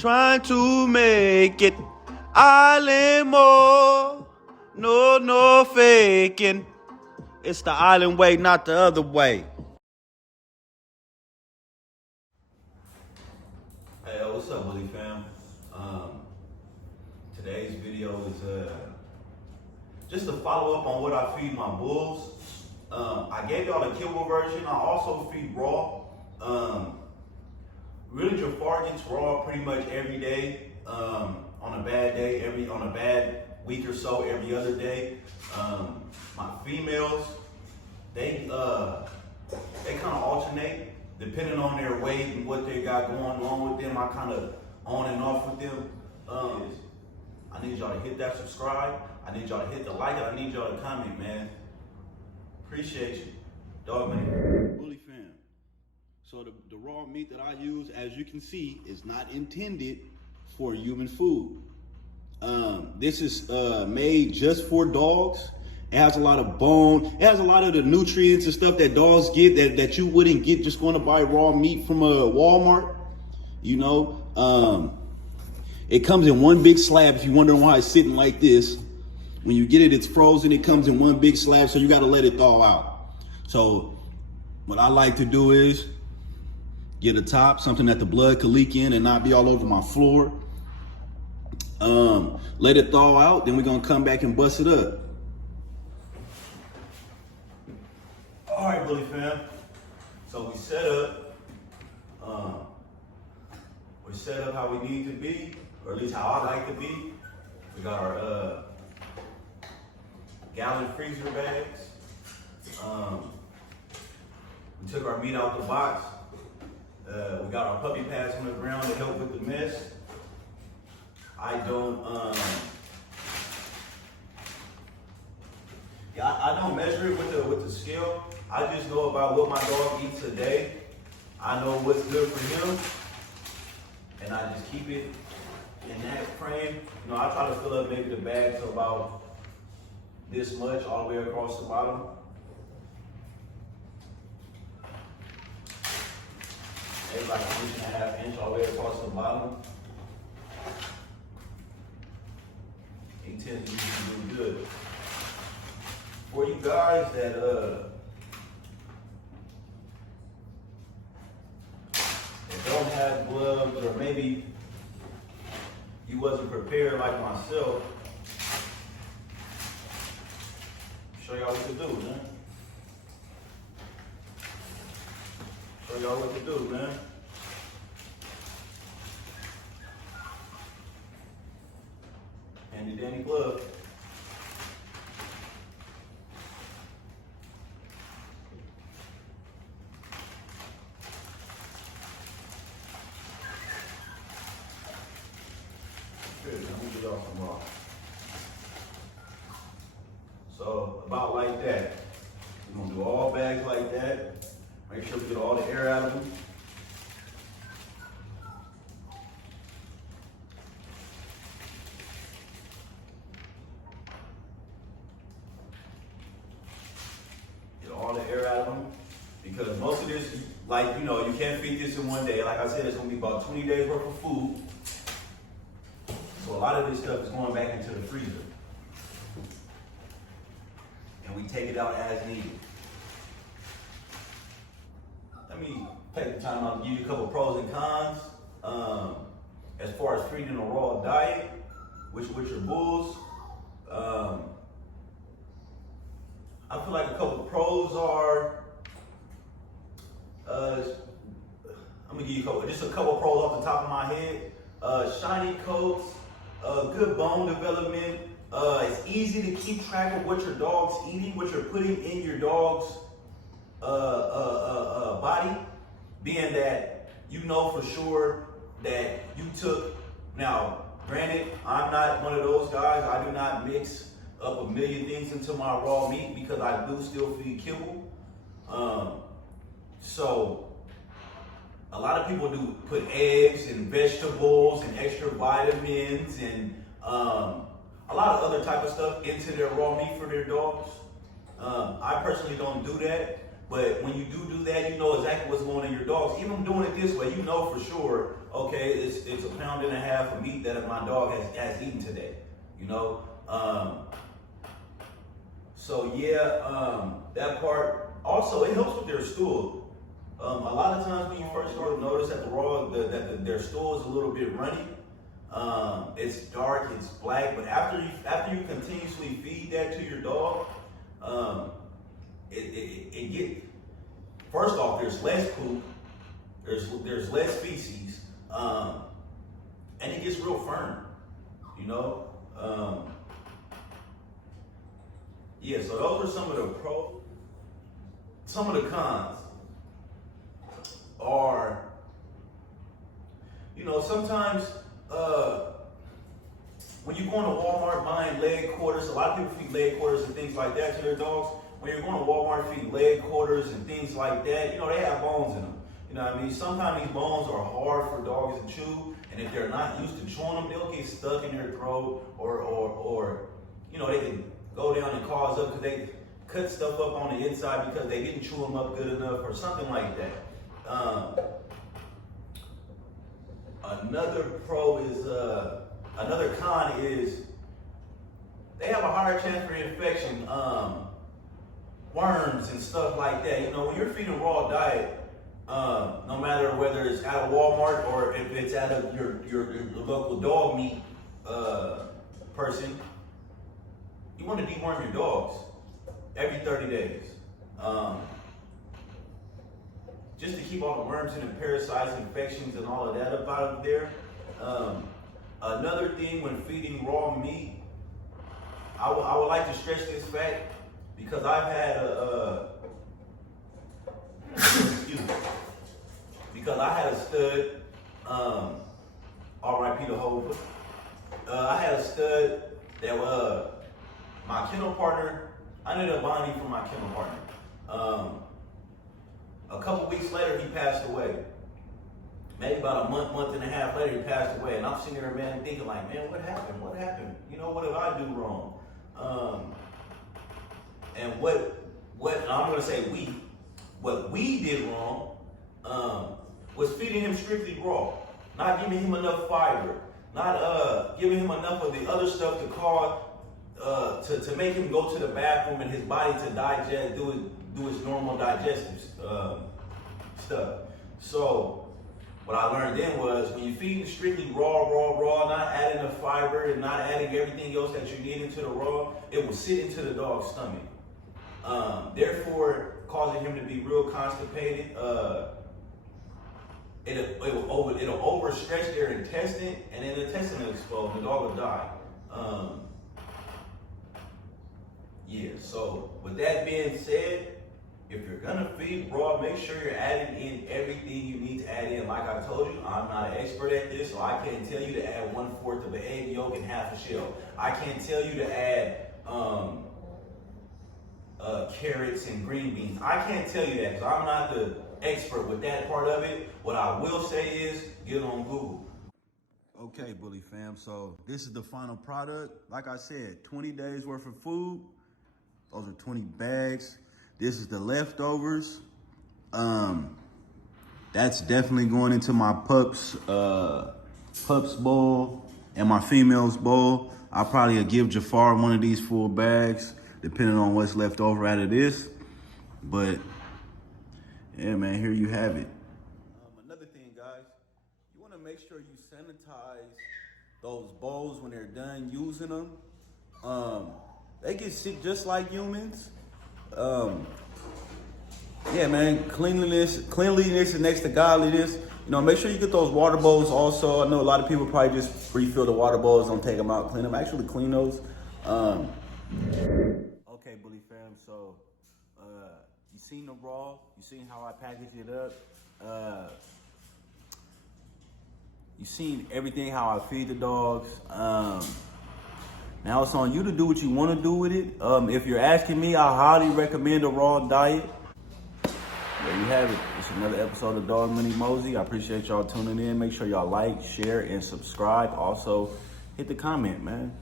trying to make it. Island more, no faking. It's the island way, not the other way. Hey, what's up, Bully fam? Today's video is just to follow up on what I feed my bulls. I gave y'all the kibble version. I also feed raw. Really, Jafar gets raw pretty much every day. On a bad day, on a bad week or so, every other day. My females, they kind of alternate depending on their weight and what they got going on with them. I kind of on and off with them. I need y'all to hit that subscribe. I need y'all to hit the like, and I need y'all to comment, man. Appreciate you. Dog man. Bully fam. So the raw meat that I use, as you can see, is not intended for human food. This is made just for dogs. It has a lot of bone. It has a lot of the nutrients and stuff that dogs get that you wouldn't get just going to buy raw meat from a Walmart. You know, it comes in one big slab. If you're wondering why it's sitting like this, when you get it, it's frozen. It comes in one big slab, so you got to let it thaw out. So what I like to do is get a top, something that the blood could leak in and not be all over my floor. Let it thaw out, then we're gonna come back and bust it up. All right, Bully fam. So we set up how we need to be, or at least how I like to be. We got our gallon freezer bags. We took our meat out the box. We got our puppy pads on the ground to help with the mess. I don't measure it with the scale. I just know about what my dog eats a day. I know what's good for him, and I just keep it in that frame. You know, I try to fill up maybe the bag to about this much all the way across the bottom. Maybe like 1.5 inches all the way across the bottom. He tends to do good. For you guys that don't have gloves, or maybe you wasn't prepared like myself, show y'all what to do, man. Show y'all what to do, man. Handy dandy glove. Good, I'm gonna get off some raw. So about like that. We're gonna do all bags like that. Make sure we get all the air out of them. Get all the air out of them. Because most of this, like, you know, you can't feed this in one day. Like I said, it's gonna be about 20 days worth of food. So a lot of this stuff is going back into the freezer. And we take it out as needed. Let me take the time out to give you a couple pros and cons. As far as feeding a raw diet, with your bulls, I feel like a couple pros are, I'm gonna give you just a couple pros off the top of my head. Shiny coats, good bone development. It's easy to keep track of what your dog's eating, what you're putting in your dog's body, being that you know for sure that you took. Now, granted, I'm not one of those guys. I do not mix up a million things into my raw meat because I do still feed kibble. So a lot of people do put eggs and vegetables and extra vitamins and a lot of other type of stuff into their raw meat for their dogs. I personally don't do that. But when you do that, you know exactly what's going in your dogs. Even doing it this way, you know for sure, okay, it's 1.5 pounds of meat that my dog has eaten today. You know? So yeah, that part. Also, it helps with their stool. A lot of times when you first start to notice that their stool is a little bit runny. It's dark, it's black, but after you continuously feed that to your dog, it get, first off, there's less poop, there's less feces, and it gets real firm, you know. Yeah, so those are some of the pros. Some of the cons are, you know, sometimes when you're going to Walmart buying leg quarters, a lot of people feed leg quarters and things like that to their dogs. When you're going to Walmart feeding leg quarters and things like that, you know, they have bones in them. You know what I mean? Sometimes these bones are hard for dogs to chew, and if they're not used to chewing them, they'll get stuck in their throat, or you know, they can go down and cause up because they cut stuff up on the inside because they didn't chew them up good enough or something like that. Another pro is, another con is they have a higher chance for infection, worms and stuff like that. You know, when you're feeding raw diet, no matter whether it's at a Walmart or if it's at your local dog meat person, you want to deworm your dogs every 30 days. Just to keep all the worms and the parasites, infections, and all of that up out of there. Another thing when feeding raw meat, I would like to stress this fact because I've had excuse me, because I had a stud, R.I.P. the Hova. I had a stud that my kennel partner, I ended up buying him from my kennel partner. A couple weeks later, he passed away. Maybe about a month and a half later, he passed away. And I'm sitting there, man, thinking like, man, what happened? What happened? You know, what did I do wrong? And I'm gonna say what we did wrong was feeding him strictly raw, not giving him enough fiber, not giving him enough of the other stuff to cause to make him go to the bathroom and his body to digest, do its normal digestive stuff. So what I learned then was when you're feeding strictly raw, not adding the fiber and not adding everything else that you need into the raw, it will sit into the dog's stomach. Therefore, causing him to be real constipated. It'll overstretch their intestine, and then the intestine will explode, and the dog will die. Yeah, so with that being said, if you're gonna feed raw, make sure you're adding in everything you need to add in. Like I told you, I'm not an expert at this, so I can't tell you to add 1/4 of an egg yolk and half a shell. I can't tell you to add carrots and green beans. I can't tell you that because I'm not the expert with that part of it. What I will say is get on Google. Okay, Bully fam, so this is the final product. Like I said, 20 days worth of food. Those are 20 bags. This is the leftovers. That's definitely going into my pup's bowl and my female's bowl. I'll probably give Jafar one of these full bags, depending on what's left over out of this. But yeah, man, here you have it. Another thing, guys, you want to make sure you sanitize those bowls when they're done using them. They get sick just like humans. Yeah, man, cleanliness is next to godliness. You know, make sure you get those water bowls also. I know a lot of people probably just refill the water bowls, don't take them out, clean them. Actually clean those. Okay, Bully fam, so you seen the raw, you seen how I package it up. You seen everything, how I feed the dogs. Now it's on you to do what you want to do with it. If you're asking me, I highly recommend a raw diet. There you have it. It's another episode of Dog Money Mosey. I appreciate y'all tuning in. Make sure y'all like, share, and subscribe. Also, hit the comment, man.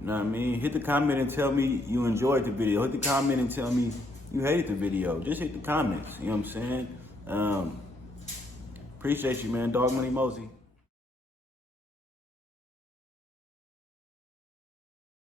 You know what I mean? Hit the comment and tell me you enjoyed the video. Hit the comment and tell me you hated the video, just hit the comments. You know what I'm saying? Appreciate you, man. Dog Money Mosey.